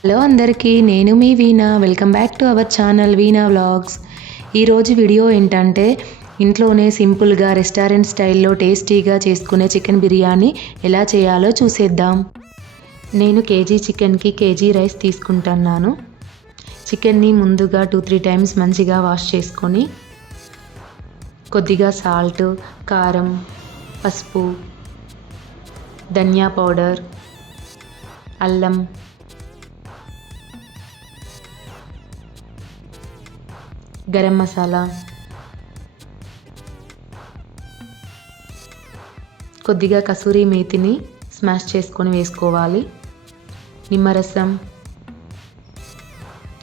Hello అందరికీ నేను మీ Veena. Welcome back to our channel Veena vlogs. ఈరోజు వీడియో ఏంటంటే ఇంట్లోనే సింపుల్గా రెస్టారెంట్ స్టైల్లో టేస్టీగా చేసుకునే చికెన్ బిర్యానీ ఎలా చేయాలో చూసేద్దాం. నేను కేజీ చికెన్కి కేజీ రైస్ తీసుకుంటున్నాను. చికెన్ని ముందుగా టూ త్రీ టైమ్స్ మంచిగా వాష్ చేసుకొని కొద్దిగా సాల్ట్ కారం పసుపు ధనియా పౌడర్ అల్లం గరం మసాలా కొద్దిగా కసూరి మేతిని స్మాష్ చేసుకొని వేసుకోవాలి. నిమ్మరసం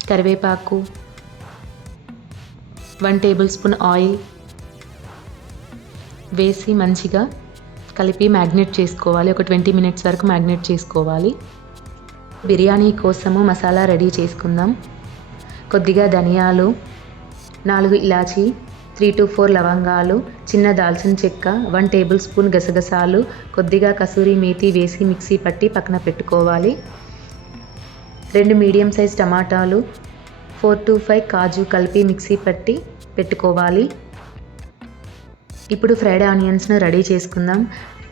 కరివేపాకు వన్ టేబుల్ స్పూన్ ఆయిల్ వేసి మంచిగా కలిపి మ్యాగ్నేట్ చేసుకోవాలి. ఒక ట్వంటీ మినిట్స్ వరకు మ్యాగ్నేట్ చేసుకోవాలి. బిర్యానీ కోసము మసాలా రెడీ చేసుకుందాం. కొద్దిగా ధనియాలు నాలుగు ఇలాచి త్రీ టు ఫోర్ లవంగాలు చిన్న దాల్చిన చెక్క వన్ టేబుల్ స్పూన్ గసగసాలు కొద్దిగా కసూరి మేతి వేసి మిక్సీ పట్టి పక్కన పెట్టుకోవాలి. రెండు మీడియం సైజ్ టమాటాలు ఫోర్ టు ఫైవ్ కాజు కలిపి మిక్సీ పట్టి పెట్టుకోవాలి. ఇప్పుడు ఫ్రైడ్ ఆనియన్స్ను రెడీ చేసుకుందాం.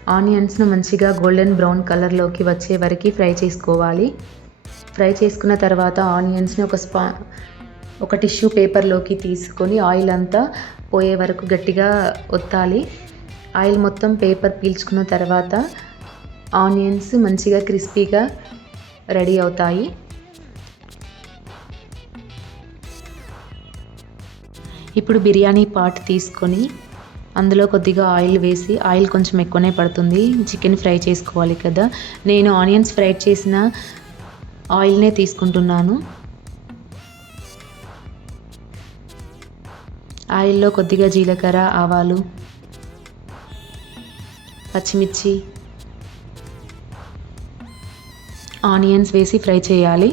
ఆనియన్స్ను మంచిగా గోల్డెన్ బ్రౌన్ కలర్లోకి వచ్చే వరకు ఫ్రై చేసుకోవాలి. ఫ్రై చేసుకున్న తర్వాత ఆనియన్స్ని ఒక స్పా ఒక టిష్యూ పేపర్లోకి తీసుకొని ఆయిల్ అంతా పోయే వరకు గట్టిగా ఒత్తాలి. ఆయిల్ మొత్తం పేపర్ పీల్చుకున్న తర్వాత ఆనియన్స్ మంచిగా క్రిస్పీగా రెడీ అవుతాయి. ఇప్పుడు బిర్యానీ పాట్ తీసుకొని అందులో కొద్దిగా ఆయిల్ వేసి ఆయిల్ కొంచెం ఎక్కువనే పడుతుంది. చికెన్ ఫ్రై చేసుకోవాలి కదా. నేను ఆనియన్స్ ఫ్రై చేసిన ఆయిల్నే తీసుకుంటున్నాను. ఆయిల్లో కొద్దిగా జీలకర్ర ఆవాలు పచ్చిమిర్చి ఆనియన్స్ వేసి ఫ్రై చేయాలి.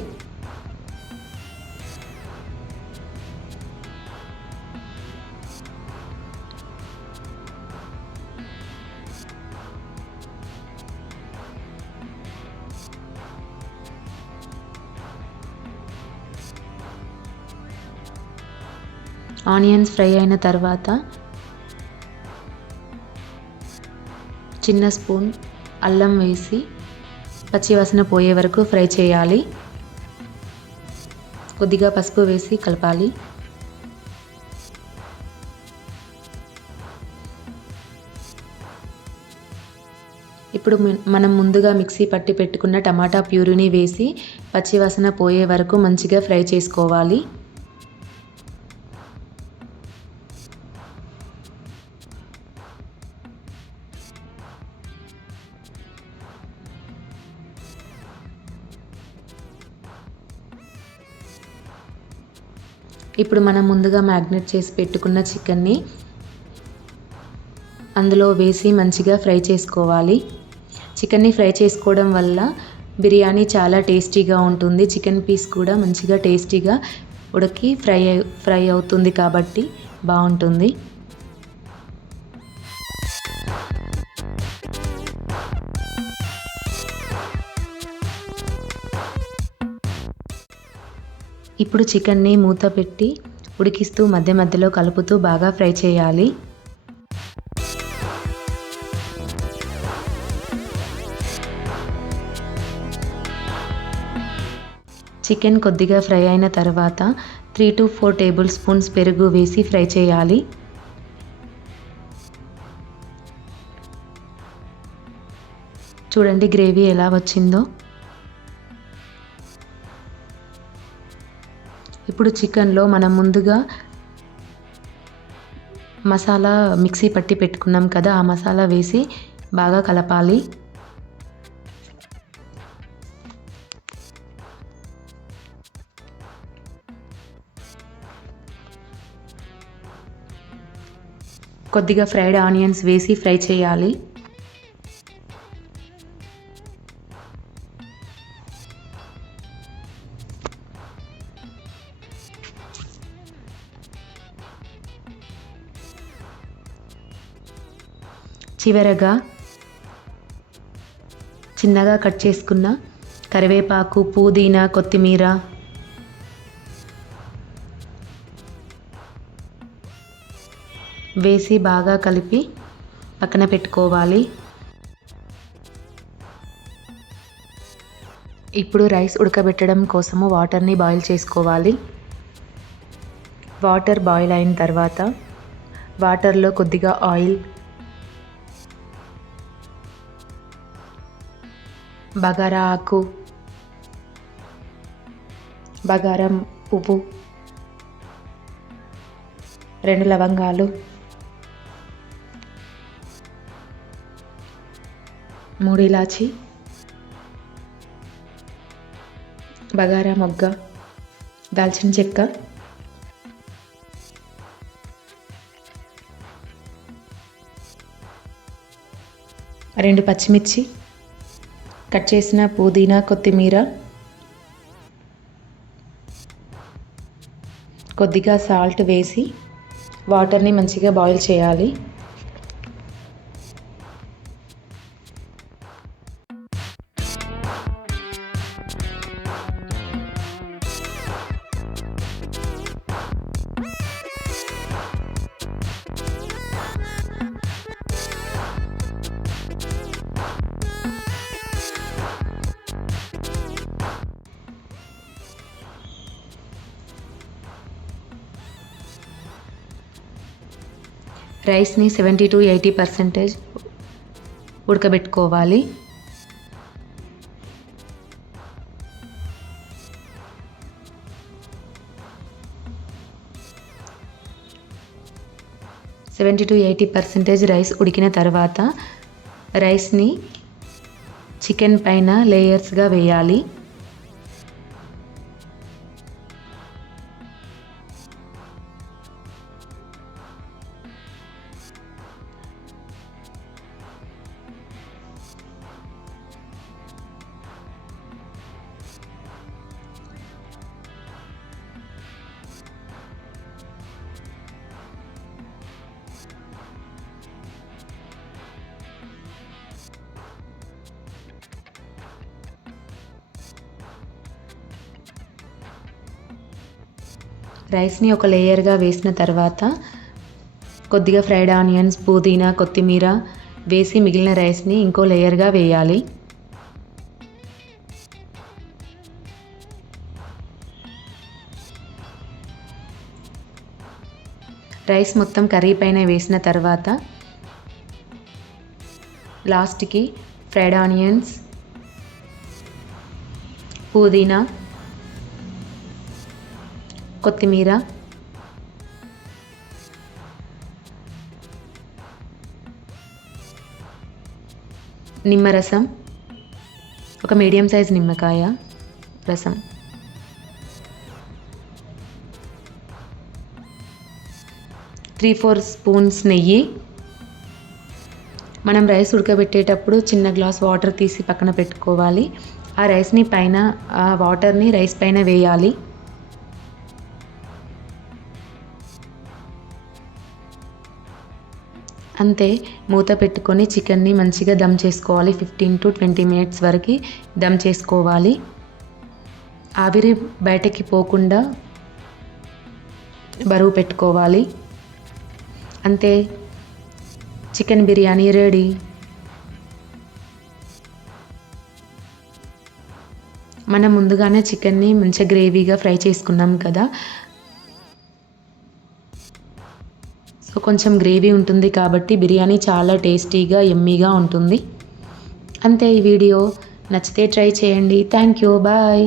ఆనియన్స్ ఫ్రై అయిన తర్వాత చిన్న స్పూన్ అల్లం వేసి పచ్చివాసన పోయే వరకు ఫ్రై చేయాలి. కొద్దిగా పసుపు వేసి కలపాలి. ఇప్పుడు మనం ముందుగా మిక్సీ పట్టి పెట్టుకున్న టమాటా ప్యూరీని వేసి పచ్చివాసన పోయే వరకు మంచిగా ఫ్రై చేసుకోవాలి. ఇప్పుడు మనం ముందుగా మ్యాగ్నెట్ చేసి పెట్టుకున్న చికెన్ని అందులో వేసి మంచిగా ఫ్రై చేసుకోవాలి. చికెన్ని ఫ్రై చేసుకోవడం వల్ల బిర్యానీ చాలా టేస్టీగా ఉంటుంది. చికెన్ పీస్ కూడా మంచిగా టేస్టీగా ఉడకి ఫ్రై ఫ్రై అవుతుంది కాబట్టి బాగుంటుంది. ఇప్పుడు చికెన్ని మూత పెట్టి ఉడికిస్తూ మధ్య మధ్యలో కలుపుతూ బాగా ఫ్రై చేయాలి. చికెన్ కొద్దిగా ఫ్రై అయిన తర్వాత three to four table spoons పెరుగు వేసి ఫ్రై చేయాలి. చూడండి గ్రేవీ ఎలా వచ్చిందో. ఇప్పుడు చికెన్లో మనం ముందుగా మసాలా మిక్సీ పట్టి పెట్టుకున్నాం కదా ఆ మసాలా వేసి బాగా కలపాలి. కొద్దిగా ఫ్రైడ్ ఆనియన్స్ వేసి ఫ్రై చేయాలి. చివరగా చిన్నగా కట్ చేసుకున్న కరివేపాకు పుదీనా కొత్తిమీర. వేసి బాగా కలిపి పక్కన పెట్టుకోవాలి. ఇప్పుడు రైస్ ఉడకబెట్టడం కోసము వాటర్ని బాయిల్ చేసుకోవాలి. వాటర్ బాయిల్ అయిన తర్వాత వాటర్లో కొద్దిగా ఆయిల్ బగారా ఆకు బగారం పువ్వు రెండు లవంగాలు మూడు ఇలాచి బగారా మొగ్గ దాల్చిన చెక్క రెండు పచ్చిమిర్చి కట్ చేసిన పుదీనా కొత్తిమీర. కొద్దిగా సాల్ట్ వేసి వాటర్ని మంచిగా బాయిల్ చేయాలి. రైస్ని సెవెంటీ టు ఎయిటీ పర్సెంటేజ్ ఉడకబెట్టుకోవాలి. Seventy to eighty percentage rice ఉడికిన తర్వాత రైస్ని చికెన్ పైన లేయర్స్గా వేయాలి. రైస్ని ఒక లేయర్గా వేసిన తర్వాత కొద్దిగా ఫ్రైడ్ ఆనియన్స్ పుదీనా కొత్తిమీర వేసి మిగిలిన రైస్ని ఇంకో లేయర్గా వేయాలి. రైస్ మొత్తం కర్రీ పైన వేసిన తర్వాత లాస్ట్కి ఫ్రైడ్ ఆనియన్స్ పుదీనా కొత్తిమీర. నిమ్మరసం. ఒక మీడియం సైజ్ నిమ్మకాయ రసం. త్రీ ఫోర్ స్పూన్స్ నెయ్యి. మనం రైస్ ఉడకబెట్టేటప్పుడు చిన్న గ్లాస్ వాటర్ తీసి పక్కన పెట్టుకోవాలి. ఆ రైస్ని పైన ఆ వాటర్ని రైస్ పైన వేయాలి. అంతే మూత పెట్టుకొని చికెన్ని మంచిగా దమ్ చేసుకోవాలి. ఫిఫ్టీన్ టు ట్వంటీ మినిట్స్ వరకు దమ్ చేసుకోవాలి. ఆవిరి బయటకి పోకుండా బరువు పెట్టుకోవాలి. అంతే చికెన్ బిర్యానీ రెడీ. మనం ముందుగానే చికెన్ని మంచిగా గ్రేవీగా ఫ్రై చేసుకున్నాం కదా సో కొంచెం గ్రేవీ ఉంటుంది కాబట్టి బిర్యానీ చాలా టేస్టీగా ఎమ్మీగా ఉంటుంది. అంతే ఈ వీడియో. నచ్చితే ట్రై చేయండి. Thank you bye